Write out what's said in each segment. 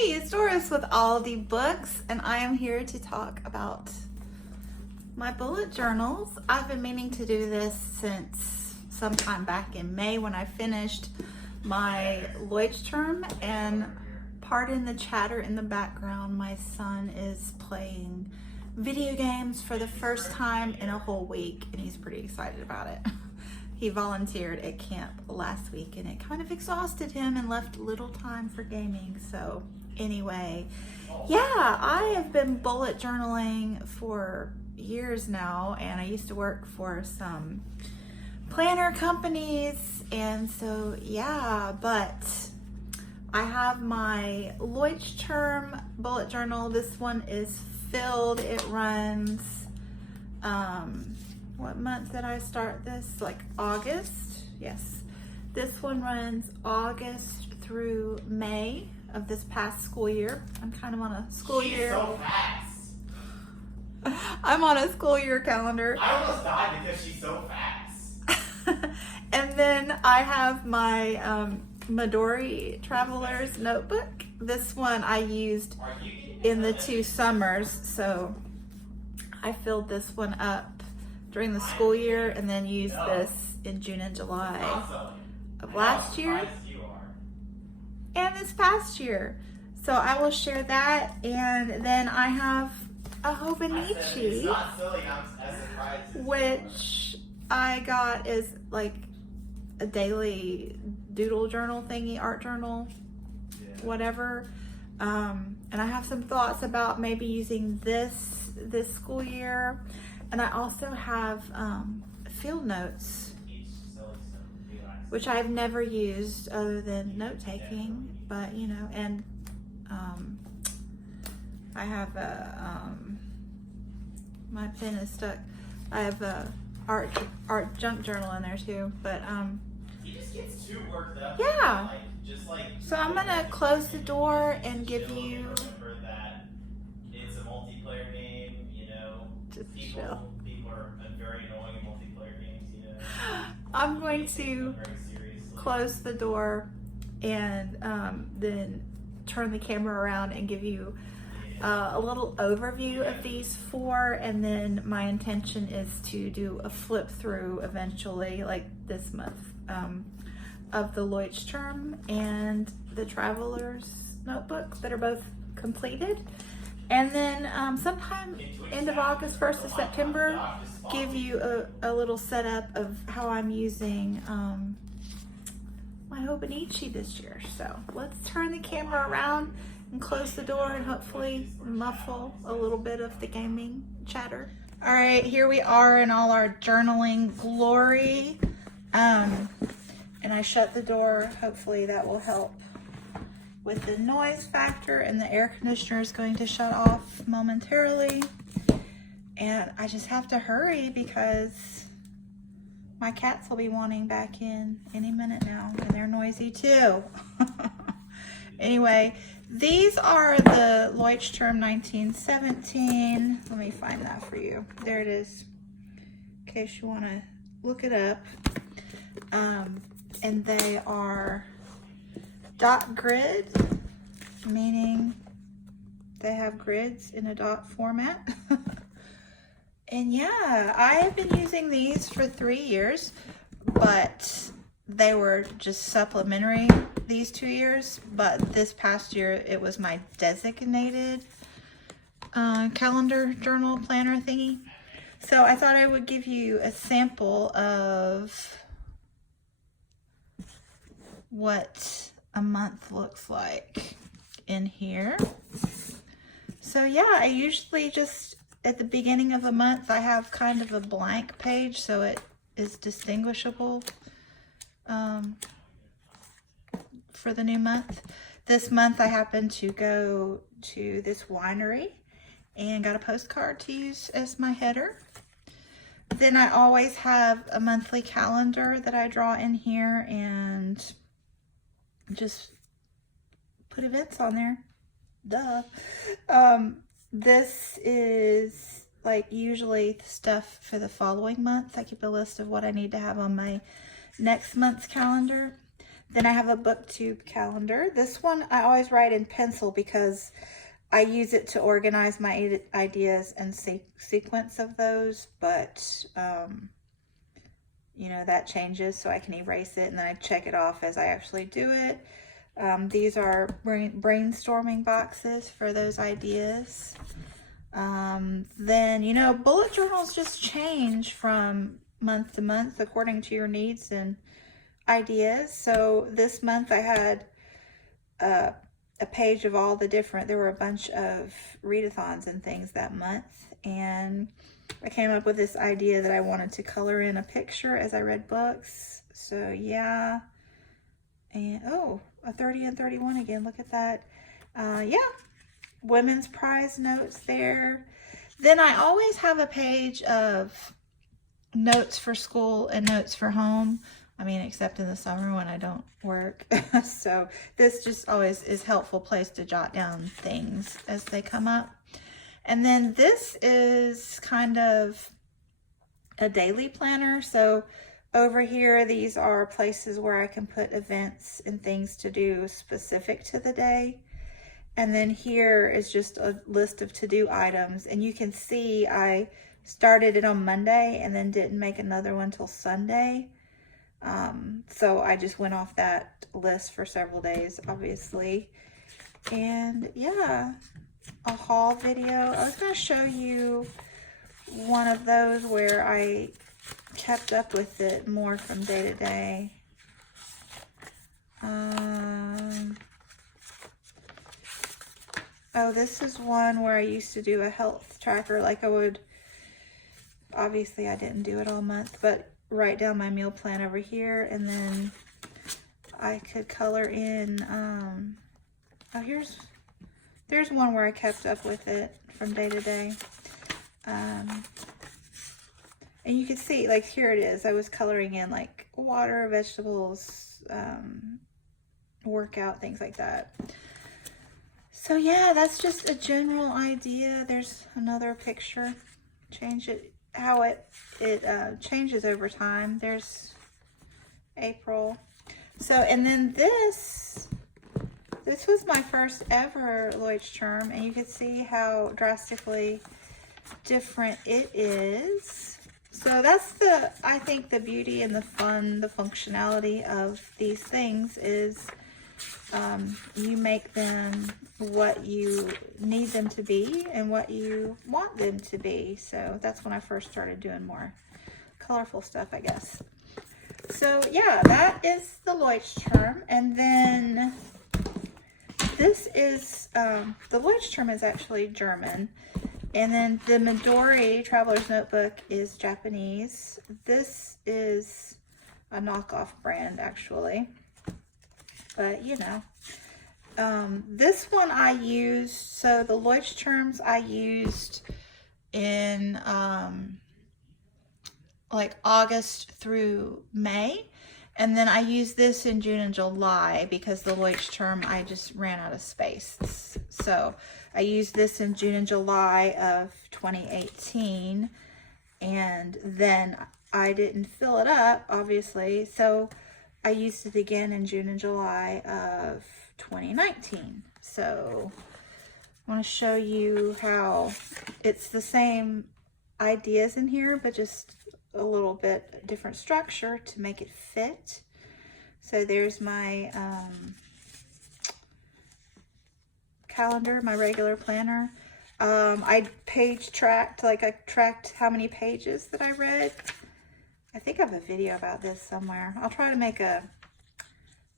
Hey, it's Doris with All the Books, and I am here to talk about my bullet journals. I've been meaning to do this since sometime back in May when I finished my Lloyd's term, and pardon the chatter in the background, my son is playing video games for the first time in a whole week, and he's pretty excited about it. He volunteered at camp last week and it kind of exhausted him and left little time for gaming. So anyway, yeah, I have been bullet journaling for years now, and I used to work for some planner companies, and so yeah, but I have my Lloyd's term bullet journal. This one is filled. It runs what month did I start this? Like August? Yes. This one runs August through May of this past school year. I'm kind of on a school year. So fast. I'm on a school year calendar. I almost died because she's so fast. And then I have my Midori Travelers notebook. This one I used in the 2 summers, so I filled this one up during the school year and then used this in June and July of last year and this past year. So I will share that, and then I have a Coppa Nietzsche, which I got as like a daily doodle journal thingy, art journal, whatever. And I have some thoughts about maybe using this school year. And I also have field notes, which I've never used other than note taking, but you know, and I have a, my pen is stuck. I have a art junk journal in there too, but he just gets too worked up. yeah. Like, so I'm gonna close the door and give you. Remember that it's a multiplayer game, you know. Just people are very annoying in multiplayer games, you know. I'm going to close the door and then turn the camera around and give you a little overview of these 4, and then my intention is to do a flip through eventually, like this month, of the Lloyd's term and the Travelers notebook that are both completed. And then sometime end of August, 1st of September, give you a little setup of how I'm using my Coppa Nietzsche this year. So let's turn the camera around and close the door and hopefully muffle a little bit of the gaming chatter. All right, here we are in all our journaling glory. And I shut the door. Hopefully that will help with the noise factor, and the air conditioner is going to shut off momentarily. And I just have to hurry because my cats will be wanting back in any minute now, and they're noisy too. Anyway, these are the Lloyd's term 1917. Let me find that for you. There it is, in case you want to look it up. And they are dot grid, meaning they have grids in a dot format. And yeah, I have been using these for 3 years, but they were just supplementary these 2 years. But this past year, it was my designated calendar journal planner thingy. So I thought I would give you a sample of what a month looks like in here. So yeah, I usually just at the beginning of a month I have kind of a blank page so it is distinguishable for the new month. This month I happened to go to this winery and got a postcard to use as my header. Then I always have a monthly calendar that I draw in here and just put events on there. Duh. This is like usually stuff for the following month. I keep a list of what I need to have on my next month's calendar. Then I have a booktube calendar. This one I always write in pencil because I use it to organize my ideas and sequence of those, but you know, that changes, so I can erase it and then I check it off as I actually do it. These are brainstorming boxes for those ideas. Then, you know, bullet journals just change from month to month according to your needs and ideas. So this month I had a page of all the different, there were a bunch of readathons and things that month, and I came up with this idea that I wanted to color in a picture as I read books. So yeah, and oh, a 30 and 31 again, look at that. Yeah, women's prize notes there. Then I always have a page of notes for school and notes for home. I mean, except in the summer when I don't work. So this just always is a helpful place to jot down things as they come up. And then this is kind of a daily planner. So over here, these are places where I can put events and things to do specific to the day. And then here is just a list of to-do items. And you can see I started it on Monday and then didn't make another one till Sunday. So I just went off that list for several days, obviously. And yeah, a haul video. I was going to show you one of those where I kept up with it more from day to day. Oh, this is one where I used to do a health tracker. Like I would, obviously I didn't do it all month, but write down my meal plan over here, and then I could color in, oh, there's one where I kept up with it from day to day. And you can see, like, here it is. I was coloring in like water, vegetables, workout, things like that. So yeah, that's just a general idea. There's another picture. Change it, how it changes over time. There's April. So, and then this was my first ever Leuchtturm, and you can see how drastically different it is. So that's I think the beauty and the fun, the functionality of these things is you make them what you need them to be and what you want them to be. So that's when I first started doing more colorful stuff, I guess. So yeah, that is the Leuchtturm. And then this is, the Leuchtturm is actually German. And then the Midori Travelers Notebook is Japanese. This is a knockoff brand, actually. But, you know. This one I used, so the Leuchtturms I used in like August through May. And then I used this in June and July because the Leuchtturm, I just ran out of space. So I used this in June and July of 2018. And then I didn't fill it up, obviously. So I used it again in June and July of 2019. So I want to show you how it's the same ideas in here, but just a little bit different structure to make it fit. So there's my calendar, my regular planner. I page tracked, like I tracked how many pages that I read. I think I have a video about this somewhere. I'll try to make a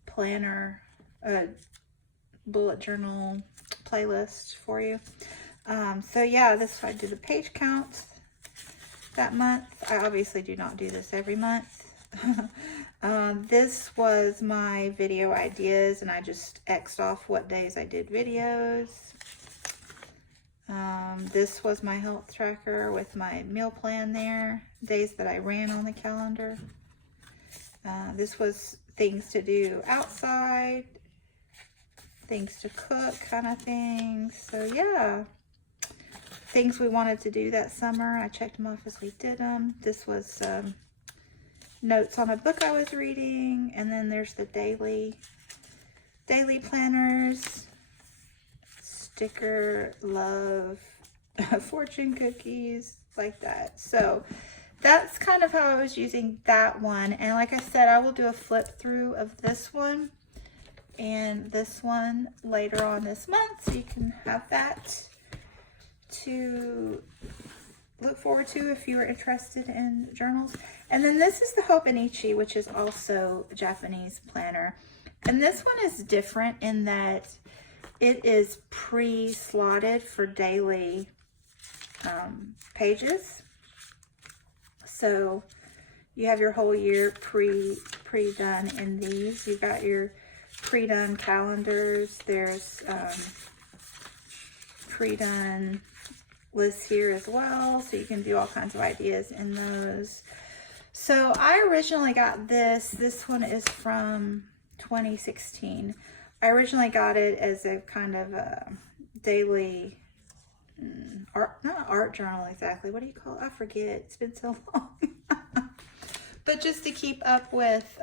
planner, a bullet journal playlist for you. So yeah, I did a page count that month. I obviously do not do this every month. This was my video ideas, and I just X'd off what days I did videos. This was my health tracker with my meal plan there, days that I ran on the calendar. This was things to do outside, things to cook kind of things. So yeah, things we wanted to do that summer. I checked them off as we did them. This was notes on a book I was reading, and then there's the daily planners, sticker, love, fortune cookies, like that. So that's kind of how I was using that one. And like I said, I will do a flip through of this one and this one later on this month, so you can have that to look forward to if you are interested in journals. And then this is the Coppa Nietzsche, which is also a Japanese planner. And this one is different in that it is pre-slotted for daily pages. So you have your whole year pre-done in these. You've got your pre-done calendars. There's pre-done lists here as well, so you can do all kinds of ideas in those. So I originally got this one is from 2016. I originally got it as a kind of a daily art, not an art journal exactly, what do you call it? I forget, it's been so long. But just to keep up with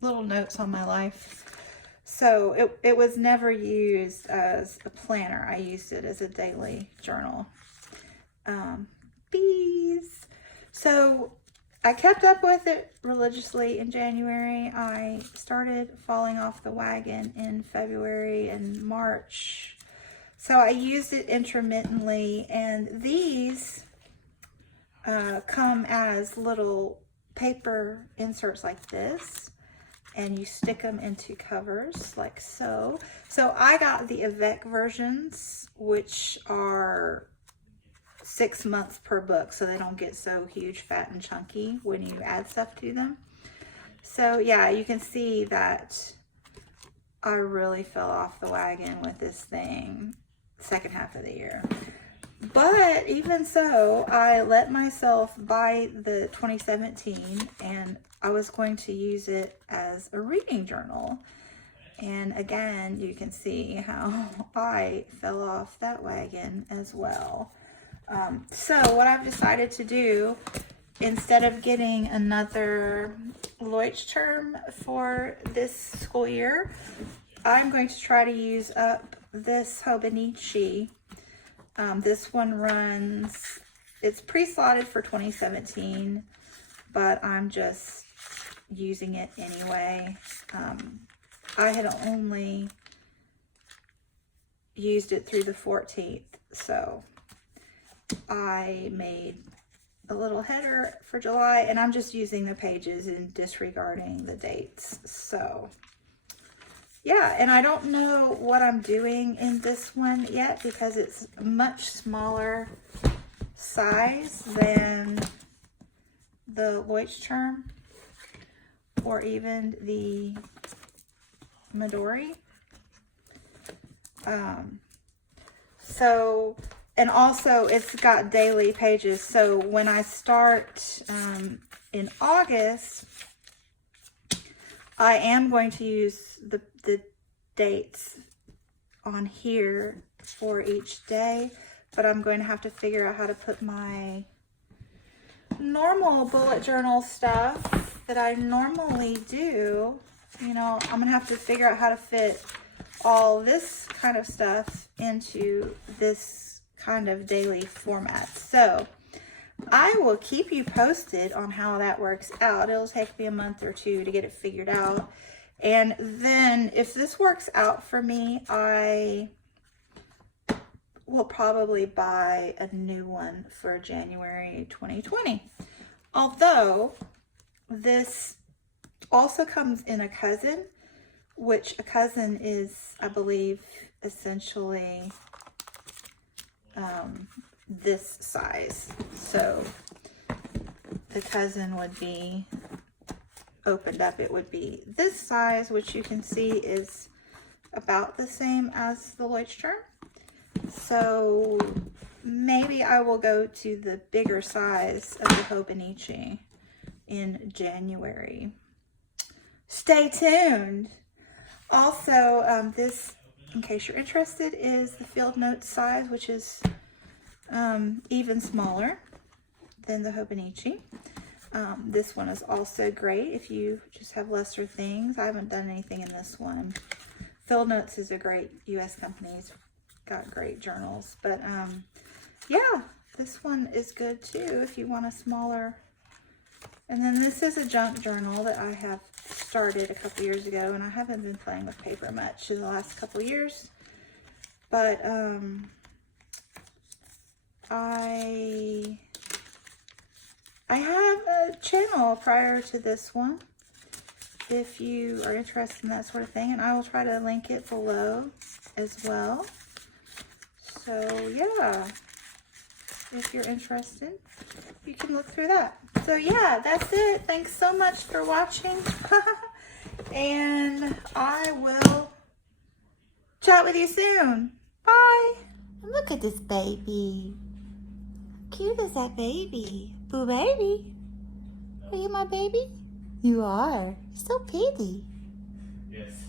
little notes on my life. So it was never used as a planner. I used it as a daily journal. Bees. So I kept up with it religiously in January. I started falling off the wagon in February and March. So I used it intermittently, and these come as little paper inserts like this. And you stick them into covers like so. So I got the Avec versions, which are 6 months per book, so they don't get so huge, fat, and chunky when you add stuff to them. So yeah, you can see that I really fell off the wagon with this thing second half of the year. But even so, I let myself buy the 2017, and I was going to use it as a reading journal. And again, you can see how I fell off that wagon as well. So what I've decided to do, instead of getting another Leuchtturm for this school year, I'm going to try to use up this Coppa Nietzsche. This one runs, it's pre-slotted for 2017, but I'm just using it anyway. I had only used it through the 14th, so I made a little header for July, and I'm just using the pages and disregarding the dates. So yeah, and I don't know what I'm doing in this one yet because it's a much smaller size than the Leuchtturm or even the Midori. And also it's got daily pages. So when I start in August, I am going to use the dates on here for each day, but I'm going to have to figure out how to put my normal bullet journal stuff that I normally do. You know, I'm gonna have to figure out how to fit all this kind of stuff into this kind of daily format. So I will keep you posted on how that works out. It'll take me a month or two to get it figured out. And then if this works out for me, I will probably buy a new one for January 2020. Although this also comes in a cousin, which a cousin is, I believe, essentially this size. So the cousin would be opened up, it would be this size, which you can see is about the same as the Leuchtturm. So maybe I will go to the bigger size of the Coppa Nietzsche in January. Stay tuned. Also, this, in case you're interested, is the field notes size, which is even smaller than the Coppa Nietzsche. This one is also great if you just have lesser things. I haven't done anything in this one. Field Notes is a great US company. It's got great journals. But yeah, this one is good too if you want a smaller. And then this is a junk journal that I have started a couple years ago, and I haven't been playing with paper much in the last couple years. But I have a channel prior to this one if you are interested in that sort of thing, and I will try to link it below as well. So yeah, if you're interested, you can look through that. So yeah, that's it. Thanks so much for watching. And I will chat with you soon. Bye. Look at this baby. Cute is that baby. Boo baby. Are you my baby? You are. So pretty. Yes.